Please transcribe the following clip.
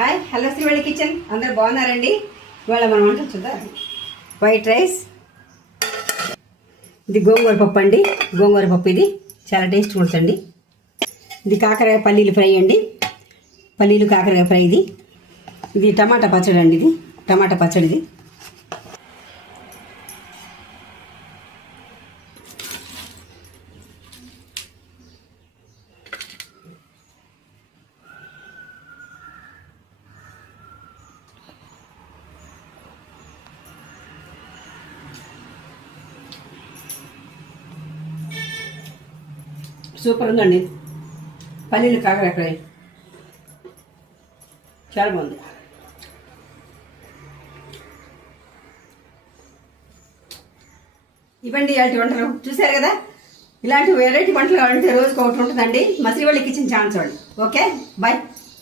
Hi hello శ్రీవళి kitchen అందరు బాగున్నారండి. ఇవాళ మనం వంట చూద్దాం. వైట్ రైస్, ఇది గోంగూర పప్పు అండి. గోంగూర పప్పు ఇది చాలా టేస్ట్ ఉంటుందండి. ఇది కాకరకాయ పల్లీలు ఫ్రై అండి. పల్లీలు కాకరకాయ ఫ్రై ఇది టమాటా పచ్చడి అండి. ఇది టమాటా పచ్చడిది. సూపర్ ఉందండి. పల్లీలు కాకరకాయ ఫ్రై చాలా బాగుంది. ఇవ్వండి ఇలాంటి వంటలు చూసారు కదా. ఇలాంటి వెరైటీ వంటలు కావాలంటే రోజుకి ఒకటి ఉంటుందండి. మా శ్రీవళి కిచెన్ ఛానల్ చూడండి. Okay bye.